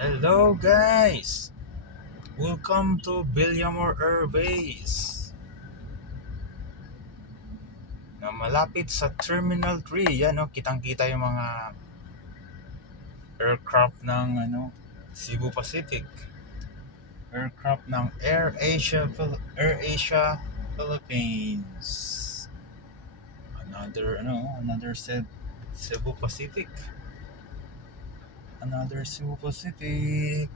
Hello guys! Welcome to Villamor Air Base na malapit sa Terminal 3. Yan, kitang-kita yung mga aircraft ng Cebu Pacific. Aircraft ng Air Asia Philippines. Another Cebu Pacific. Another Cebu Pacific.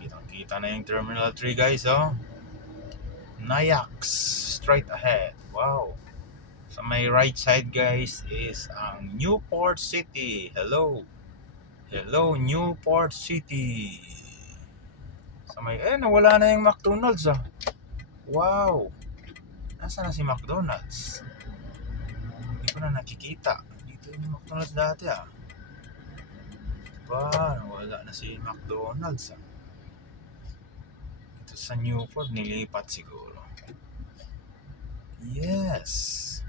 Kitang-kita na yung Terminal 3 guys, Nayax, straight ahead. Wow. Sa may right side guys is ang Newport City. Hello. Hello Newport City. Sa may nawala na yung McDonald's Wow. Nasaan na si McDonald's? Hindi ko na nakikita. Dito yung McDonald's dati Nawala na si McDonald's Ito sa Newport nilipat siguro. Yes.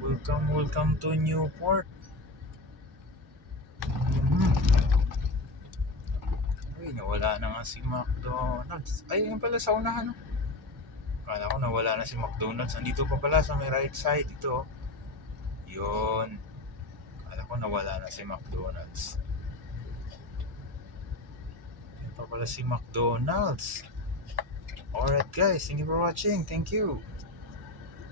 Welcome to Newport. Ay, nawala na nga si McDonald's. Ay, yan pala sa unahan. Kala ko nawala na si McDonald's. Andito pa pala sa may right side ito. Yun. Kala ko nawala na si McDonald's. Yan pa pala si McDonald's. Alright guys, thank you for watching. Thank you.